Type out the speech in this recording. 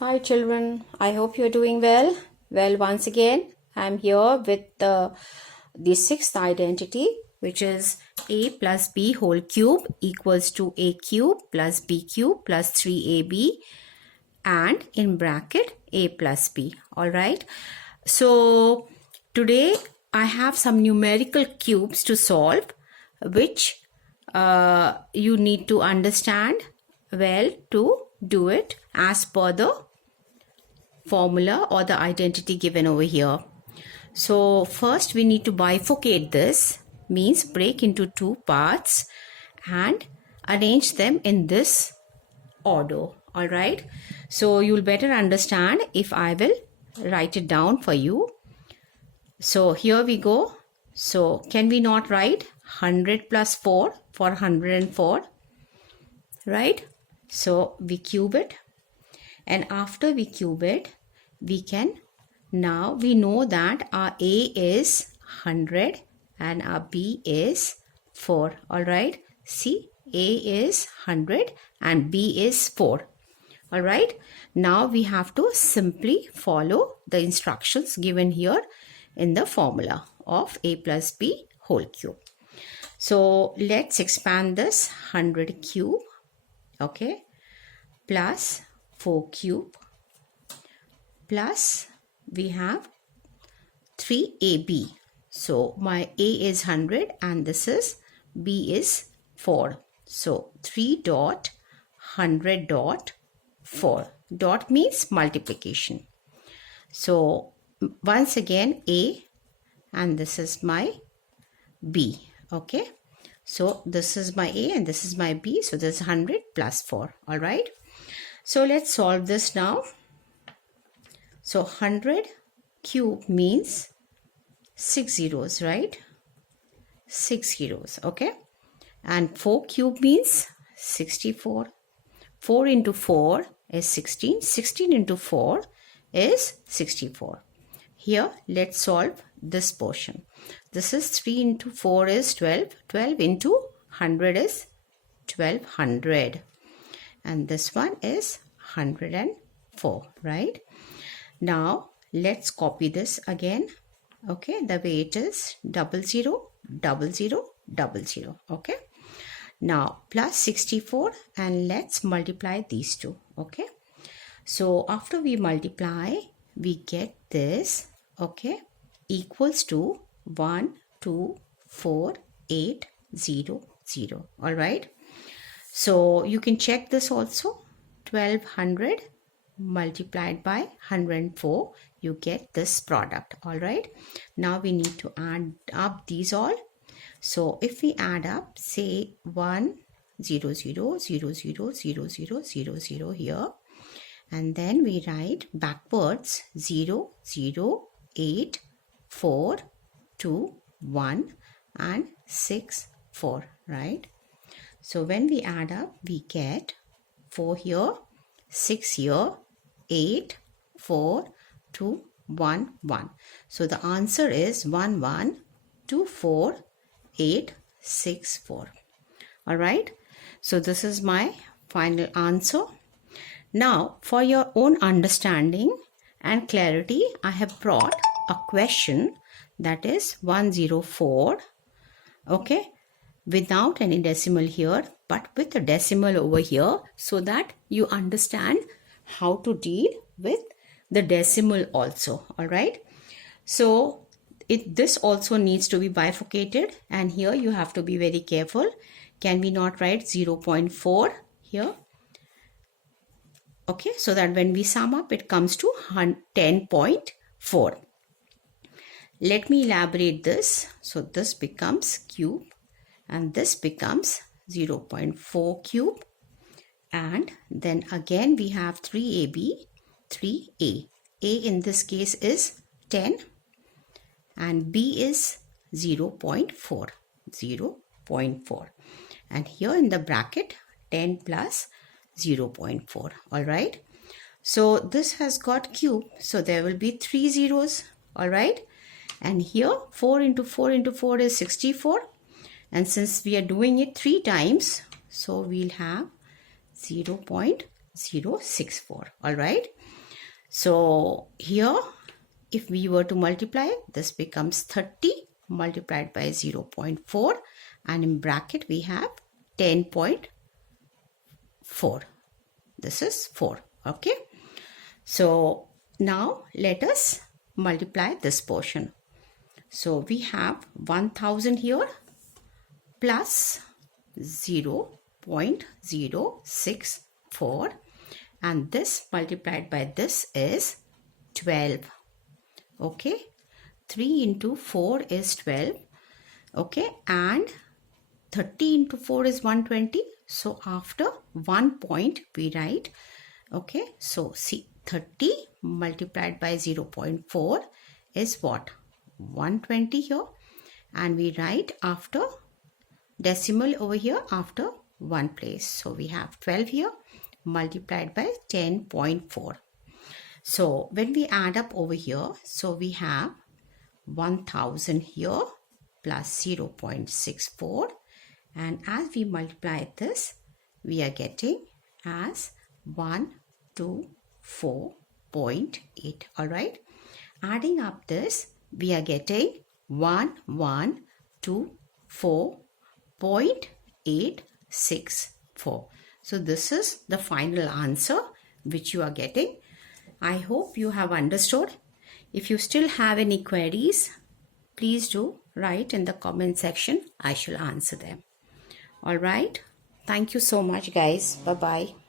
Hi children, I hope you're doing well. Well, once again, I'm here with the sixth identity, which is a plus b whole cube equals to a cube plus b cube plus 3ab and in bracket a plus b. Alright, so today I have some numerical cubes to solve, which you need to understand well to do it as per the formula or the identity given over here. So first we need to bifurcate this, means break into two parts and arrange them in this order. Alright, so you'll better understand if I will write it down for you. So here we go. So can we not write 100 plus 4 for 104, right? So we cube it, and after we cube it, we can, now we know that our A is 100 and our B is 4. All right, see, A is 100 and B is 4. All right, now we have to simply follow the instructions given here in the formula of A plus B whole cube. So let's expand this 100 cube, okay, plus 4 cube plus we have 3ab. So my A is 100 and this is B is 4. So 3 dot 100 dot 4. Dot means multiplication. So once again A and this is my B. Okay. So this is my A and this is my B. So this is 100 plus 4. All right. So let's solve this now. So 100 cube means 6 zeros, right? 6 zeros, okay? And 4 cube means 64. 4 into 4 is 16. 16 into 4 is 64. Here, let's solve this portion. This is 3 into 4 is 12. 12 into 100 is 1200. And this one is 104, right? Now let's copy this again. Okay, the way it is 00 00 00. Okay, now plus 64 and let's multiply these two. Okay, so after we multiply we get this, okay, equals to 124,800. All right, so you can check this also. 1200 multiplied by 104, you get this product. All right, now we need to add up these all. So if we add up, say 1 0 0 0 0 0 0 0 0 here, and then we write backwards 0 0 8 4 2 1 and 6 4, right? So when we add up, we get 4 here, 6 here, 8 4 2 1 1. So the answer is 1124864. All right, so this is my final answer. Now for your own understanding and clarity, I have brought a question that is 104, okay, without any decimal here but with a decimal over here, so that you understand how to deal with the decimal also. All right, so this also needs to be bifurcated, and here you have to be very careful. Can we not write 0.4 here? Okay, so that when we sum up it comes to 10.4. Let me elaborate this. So this becomes cube and this becomes 0.4 cube, and then again we have 3ab, 3a. A in this case is 10 and B is 0.4, 0.4, and here in the bracket 10 plus 0.4. all right, so this has got cube, so there will be 3 zeros. All right, and here 4 into 4 into 4 is 64, and since we are doing it 3 times, so we'll have 0.64 0.064. All right. So here, if we were to multiply, this becomes 30 multiplied by 0.4, and in bracket we have 10.4. This is 4. Okay. So now let us multiply this portion. So we have 1000 here plus 0.064, and this multiplied by this is 12. Okay, 3 into 4 is 12. Okay, and 30 into 4 is 120. So after 1 point we write, okay, so see, 30 multiplied by 0.4 is what? 120 here, and we write after decimal over here after one place. So we have 12 here multiplied by 10.4. So when we add up over here, so we have 1000 here plus 0.64, and as we multiply this, we are getting as 124.8. all right. Adding up this, we are getting 1124.864. So this is the final answer which you are getting. I hope you have understood. If you still have any queries, please do write in the comment section. I shall answer them. All right. Thank you so much, guys. Bye-bye.